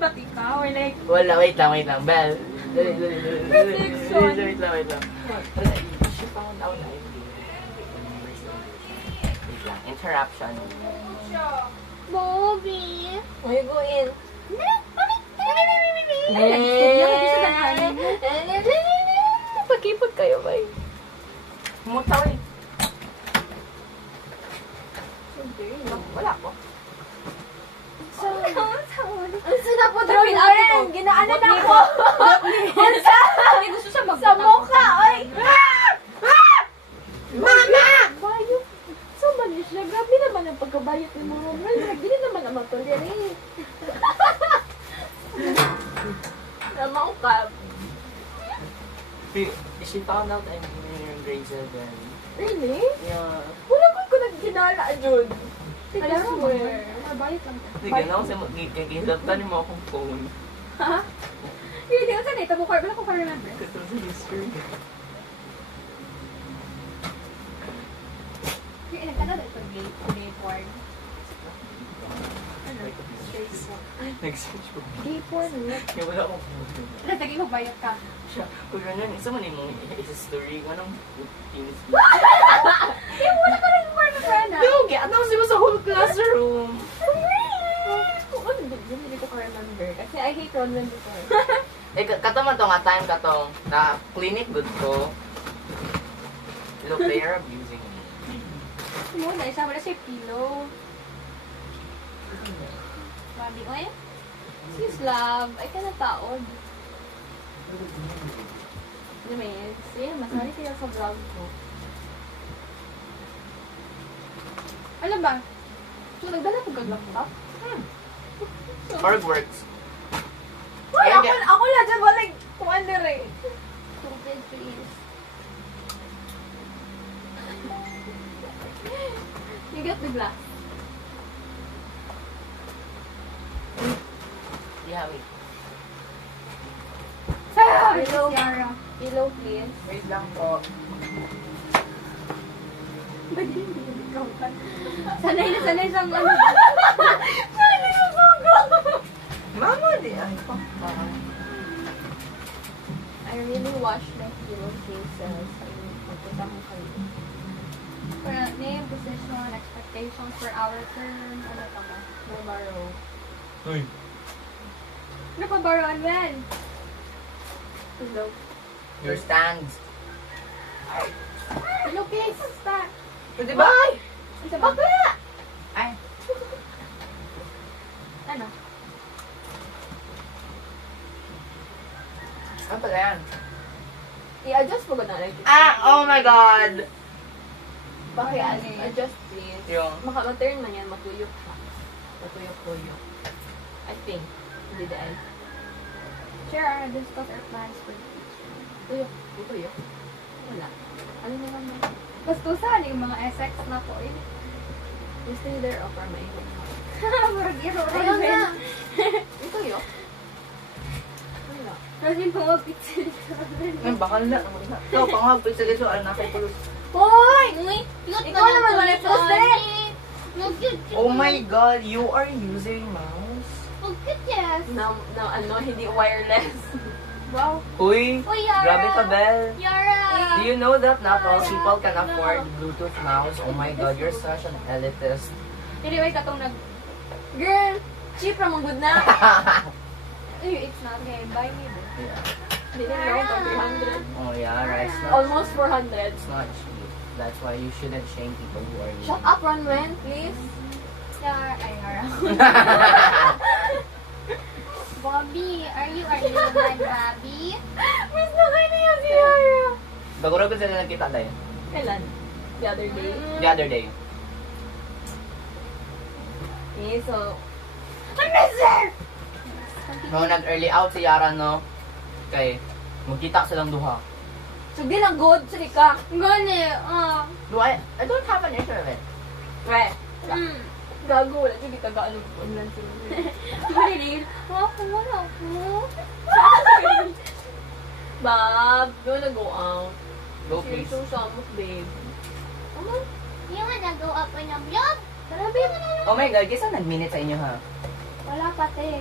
ba't ikaw? Or like, Wala, wait lang, Bel. Reflection. Wait lang. She found out I wait lang, interruption. Bobby. are you going? Pagkipag kayo ba? Mutaw eh. Wala po. Ang sarap po Drawing ate ko. Ginaanan Bot ni ako. Unsa? Hindi gusto siya mag Sa mukha, oy. Mama! Bayo. So manis siya. Grabe naman ang pagkabayot ni mga Mel. Hindi naman ang matuliri. Namang ka. She found out I'm in grade 7. Really? Yeah. Wala ko nagkinala, Jud. I Alam mo, swear. Mabayot lang. Sige na ako sa magkikita mo akong phone. Ha? Hindi ko sanay. Tabo ka. Wala ko pa-remember. Kasi sa history. Yung nagkano ito gay porn. Nag-search ko. Gay porn. Kaya wala akong phone. Nagtagay mo bayot ka. Siya, kung ganyan, isa man yung isa story, anong penis mo? Wala ka rin porn na. No, anong siya sa whole classroom. Kung ano ba yun, hindi ko pa-remember. Kasi I hate Ronald before. Kataman to nga time katong na clinic good ko. Look, they are abusing me. Muna, isa wala siya pillow. Bobby, oy. Sis love, ay ka na taod. Anyways, yun, masari kayo sa vlog ko. Ano ba? So, nagdala ko kag-laptop? Hard works. Hoy, Ayun, ako lang dyan, wala, kung ano rin. Stupid, please. You get the glass. Yeah, wait. Pillow, Yara. pillow, please. Wait lang po. Ba't hindi ikaw ka? Sanay na sanay sa ano. Saan yung sugo? Mama, di ay pa. I really wash my pillowcases. Magpunta ko kayo. For name, position, expectations for our term. Ano ka ba? Barbaro. Uy. Ano pa baroan, man? Pillow. Your stands. Pillowcase. Start. Pwede ba? Isa ba? Ay. Ano? Ano pala yan? I-adjust mo ba na lang? Oh my God! Adjust please. Yung, Maka-turn man yan, matuyok siya. Matuyok-tuyok. I think. Hindi dahil. Share our discuss our plans for the future. Tuyok. Tuyok. Wala. Ano naman mo? Bastusan yung mga SX na po eh. You stay there or for my Murag iro. Ayun na! Tuyok. Wala. Kasi yung mga pizza dito. ay, bakal na. No, pangapit sa gaso, anak ay tulog. Hoy! Ikaw naman wala Oh my God, you are using mouse? Yes. Now, ano, hindi wireless. Wow. Uy, Uy, Yara. grabe ka, Bel. Yara! Do you know that not all people can afford Bluetooth mouse? Oh my God, you're such an elitist. Anyway, katong nag... Girl, cheap ramang good na. Ay, it's not okay. Buy me this. Yeah. Hindi na lang pag 300. Oh yeah, right. It's not, Almost 400. it's not cheap. That's why you shouldn't shame people who are using Shut up, Ronwen, please. Yara. Ay, Yara. Bobby, are you my Bobby? Miss na kayo niya si Yara. Baguro ko sila nagkita dahil. Kailan? The other day? The other day. Okay, so... Nung nag-early out si Yara, no? Kay, magkita silang duha. So, di lang good, sorry ka. Gani, Do I don't have an internet. We, mm. gago, wala siya kita gaano online sila. Marilyn, ako wala ako. Bob, you wanna go out? Go please. Seriously, samot, babe. Ano? Yung nag-go up on yung vlog. Grabe mo na. Oh my God, kisa nag-minute sa inyo ha? Wala pati.